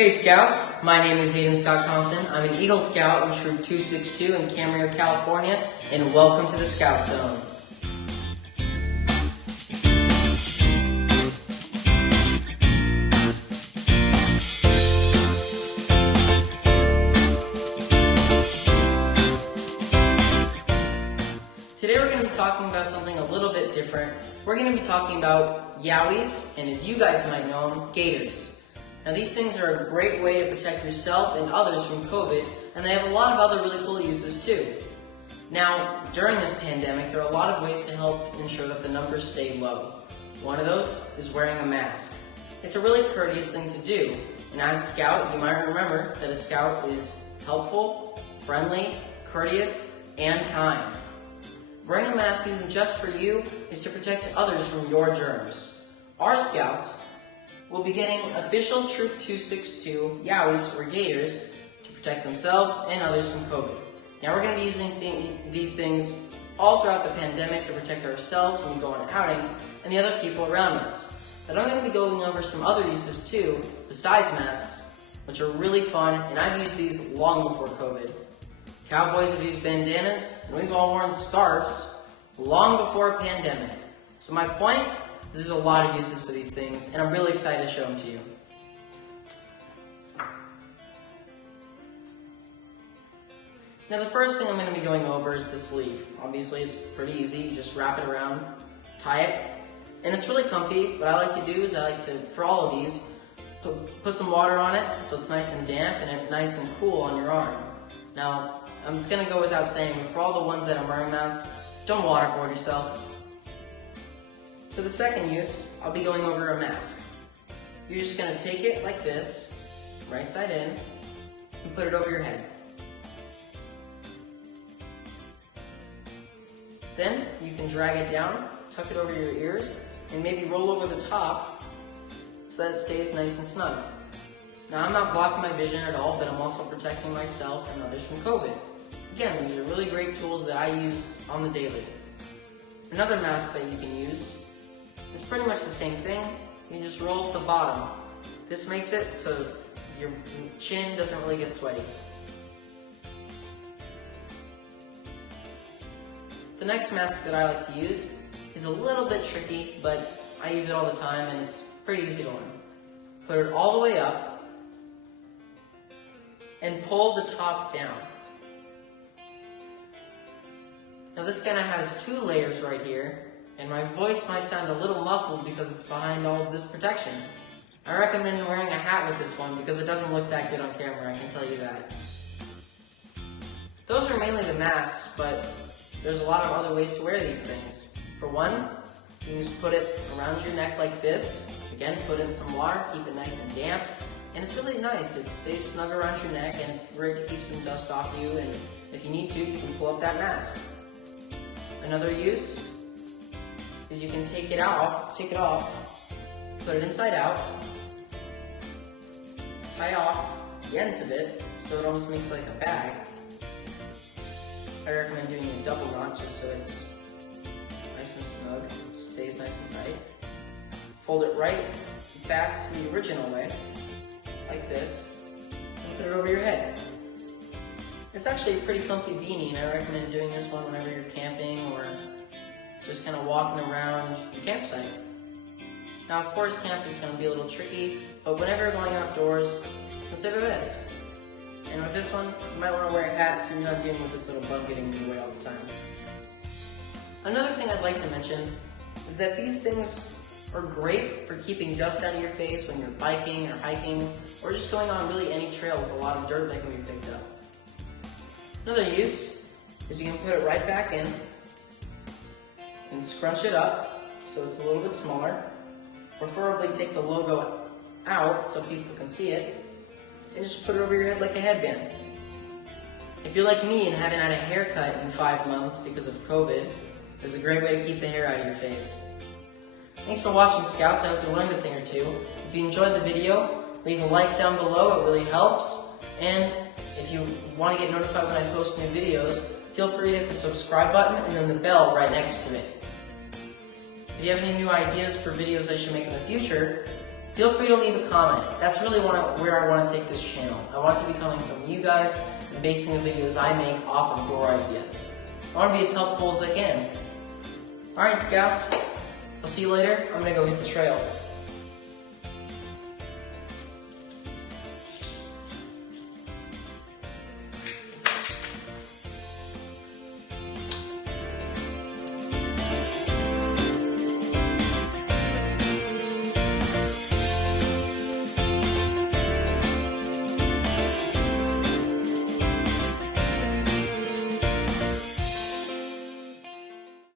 Hey Scouts, my name is Aiden Scott Compton. I'm an Eagle Scout in Troop 262 in Camarillo, California, and welcome to the Scout Zone. Today we're going to be talking about something a little bit different. We're going to be talking about yowies, and as you guys might know them, gaiters. Now these things are a great way to protect yourself and others from COVID, and they have a lot of other really cool uses too. Now, during this pandemic, there are a lot of ways to help ensure that the numbers stay low. One of those is wearing a mask. It's a really courteous thing to do, and as a scout, you might remember that a scout is helpful, friendly, courteous, and kind. Wearing a mask isn't just for you, it's to protect others from your germs. Our scouts will be getting official Troop 262 yowies or gaiters to protect themselves and others from COVID. Now we're going to be using these things all throughout the pandemic to protect ourselves when we go on outings and the other people around us. But I'm going to be going over some other uses too, besides masks, which are really fun, and I've used these long before COVID. Cowboys have used bandanas, and we've all worn scarves long before a pandemic. So my point, there's a lot of uses for these things, and I'm really excited to show them to you. Now the first thing I'm going to be going over is the sleeve. Obviously it's pretty easy, you just wrap it around, tie it, and it's really comfy. What I like to do is for all of these, put some water on it so it's nice and damp and nice and cool on your arm. Now, I'm just going to go without saying, but for all the ones that are wearing masks, don't waterboard yourself. So the second use, I'll be going over a mask. You're just going to take it like this, right side in, and put it over your head. Then you can drag it down, tuck it over your ears, and maybe roll over the top so that it stays nice and snug. Now I'm not blocking my vision at all, but I'm also protecting myself and others from COVID. Again, these are really great tools that I use on the daily. Another mask that you can use is pretty much the same thing. You just roll at the bottom. This makes it so your chin doesn't really get sweaty. The next mask that I like to use is a little bit tricky, but I use it all the time and it's pretty easy to learn. Put it all the way up and pull the top down. Now this kind of has two layers right here, and my voice might sound a little muffled because it's behind all of this protection. I recommend wearing a hat with this one because it doesn't look that good on camera, I can tell you that. Those are mainly the masks, but there's a lot of other ways to wear these things. For one, you can just put it around your neck like this. Again, put it in some water, keep it nice and damp, and it's really nice. It stays snug around your neck, and it's great to keep some dust off you, and if you need to, you can pull up that mask. Another use is you can take it off, put it inside out, tie off the ends of it so it almost makes like a bag. I recommend doing a double knot just so it's nice and snug, stays nice and tight. Fold it right back to the original way, like this, and put it over your head. It's actually a pretty comfy beanie, and I recommend doing this one whenever you're camping or just kind of walking around your campsite. Now, of course, camping is going to be a little tricky, but whenever you're going outdoors, consider this. And with this one, you might want to wear a hat so you're not dealing with this little bug getting in your way all the time. Another thing I'd like to mention is that these things are great for keeping dust out of your face when you're biking or hiking, or just going on really any trail with a lot of dirt that can be picked up. Another use is you can put it right back in and scrunch it up so it's a little bit smaller. Preferably take the logo out so people can see it, and just put it over your head like a headband. If you're like me and haven't had a haircut in 5 months because of COVID, this is a great way to keep the hair out of your face. Thanks for watching, Scouts. I hope you learned a thing or two. If you enjoyed the video, leave a like down below, it really helps. And if you want to get notified when I post new videos, feel free to hit the subscribe button and then the bell right next to it. If you have any new ideas for videos I should make in the future, feel free to leave a comment. That's really where I want to take this channel. I want it to be coming from you guys and basing the videos I make off of your ideas. I want to be as helpful as I can. Alright, Scouts. I'll see you later. I'm going to go hit the trail.